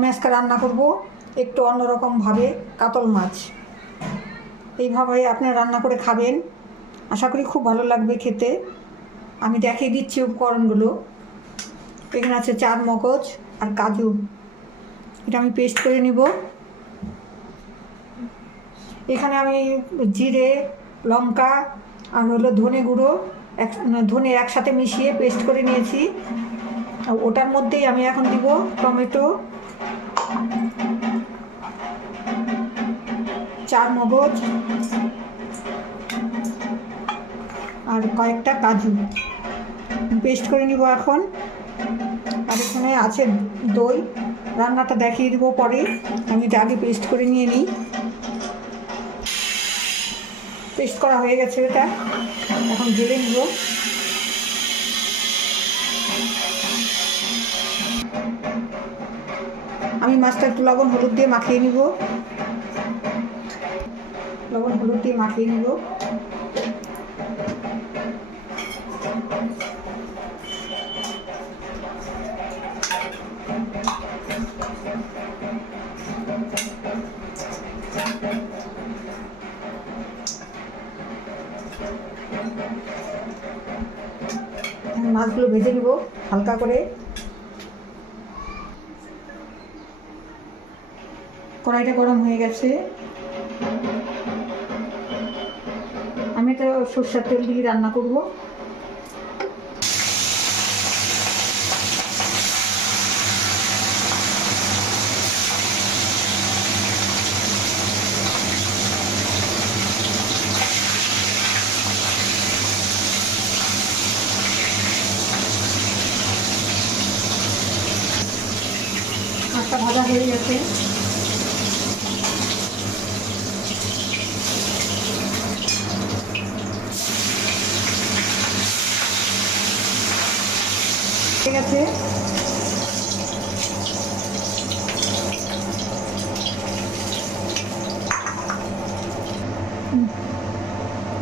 আমি আজকে রান্না করব একটু অন্যরকমভাবে কাতল মাছ। এইভাবে আপনারা রান্না করে খাবেন, আশা করি খুব ভালো লাগবে খেতে। আমি দেখিয়ে দিচ্ছি উপকরণগুলো। এখানে আছে চার মগজ আর কাজু, এটা আমি পেস্ট করে নিব। এখানে আমি জিরে, লঙ্কা আর ধনে গুঁড়ো ধনে একসাথে মিশিয়ে পেস্ট করে নিয়েছি। ওটার মধ্যেই আমি এখন দিব টমেটো, চার মগজ আর কয়েকটা কাজু পেস্ট করে নিব এখন। আর এখানে আছে দই, রান্নাটা দেখিয়ে দিব পরে, আমি এটা আগে পেস্ট করে নিয়ে নিই। পেস্ট করা হয়ে গেছে, এটা এখন ঢেলে নিব। আমি মাছটা একটু লবণ হলুদ দিয়ে মাখিয়ে নিব, লবণ হলুদ দিয়ে মাখিয়ে নিব। মাছগুলো ভেজে নিব হালকা করে। কড়াইটা গরম হয়ে গেছে, আমি এটা সরষের তেল দিয়ে রান্না করব। মাছটা ভাজা হয়ে গেছে, ঠিক আছে।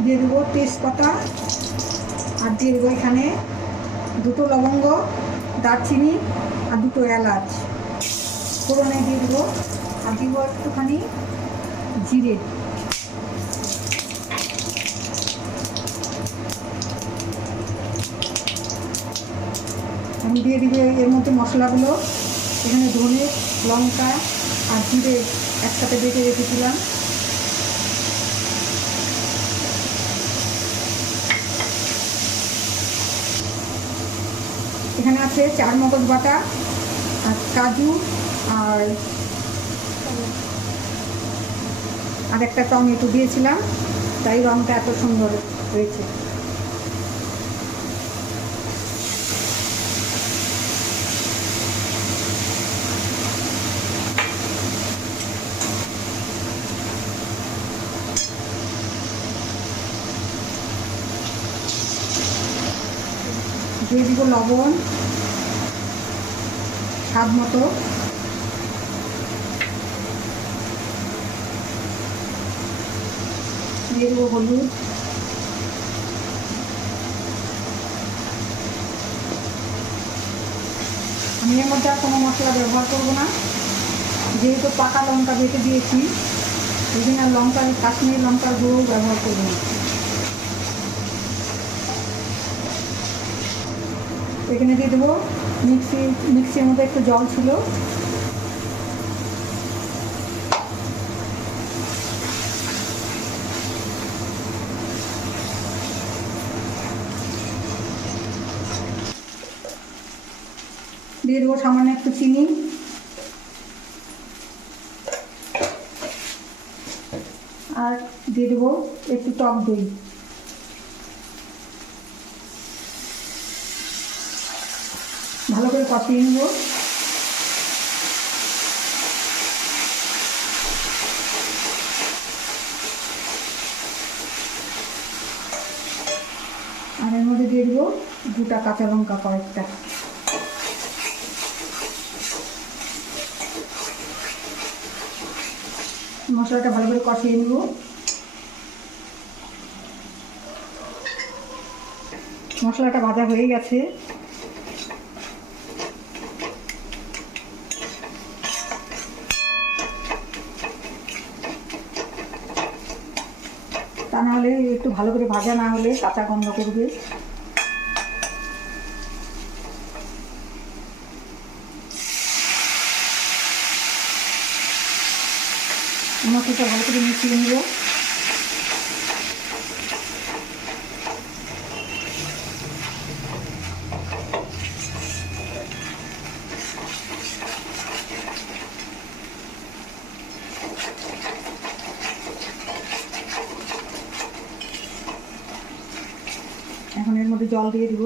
দিয়ে দেবো তেজপাতা আর দিয়ে দেবো এখানে দুটো লবঙ্গ, দারচিনি আর দুটো এলাচ ফোড়নে দিয়ে দেবো। আর দিব একটুখানি জিরে। আমি দিয়ে দিব এর মধ্যে মশলাগুলো। এখানে ধনে, লঙ্কা আর জিরে একসাথে বেটে রেখেছিলাম। এখানে আছে চার মগজ বাটা আর কাজু আর একটা টমেটো দিয়েছিলাম, তাই রঙটা এত সুন্দর হয়েছে। দিয়ে দিব লবণ স্বাদ মতো, দিয়ে দেবো হলুদ, আমি এর মধ্যে আর কোনো মশলা ব্যবহার করবো না, যেহেতু পাকা লঙ্কা বেটে দিয়েছি ওই জন্য কাশ্মীরি লঙ্কার গুঁড়ো ব্যবহার করবো না। এখানে দিয়ে দেবো মিক্সির মধ্যে একটু জল ছিল, দিয়ে দেবো সামান্য একটু চিনি আর দিয়ে দেবো একটু টক দই। ভালো করে কষিয়ে নেব। আর এর মধ্যে দিয়ে দেবো দুটা কাঁচা লঙ্কা কয়েকটা। মশলাটা ভালো করে কষিয়ে নেব। মশলাটা ভাজা হয়ে গেছে, তা নাহলে একটু ভালো করে ভাজা না হলে কাঁচা গন্ধ করবে। মশলাটা ভালো করে মিশিয়ে নেব। এখন এর মধ্যে জল দিয়ে দিব।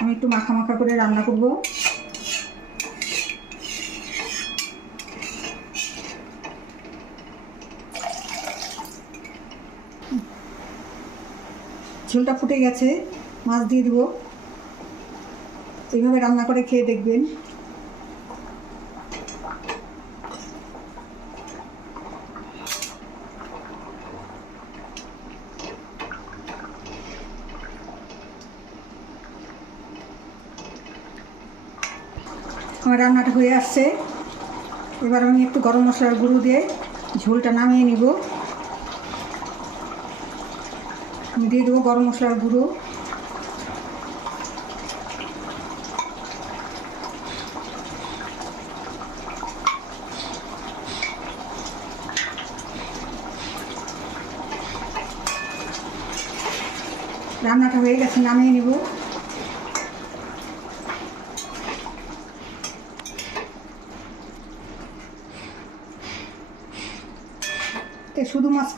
আমি একটু মাখা মাখা করে রান্না করব। ঝোলটা ফুটে গেছে, মাছ দিয়ে দিব। এইভাবে রান্না করে খেয়ে দেখবেন। আমার রান্নাটা হয়ে আসছে। এবার আমি একটু গরম মশলার গুঁড়ো দিয়ে ঝোলটা নামিয়ে নিব। আমি দিয়ে দেবো গরম মশলার গুঁড়ো, রান্নাটা হয়ে গেছে, নামিয়ে নিব। শুধু মাছ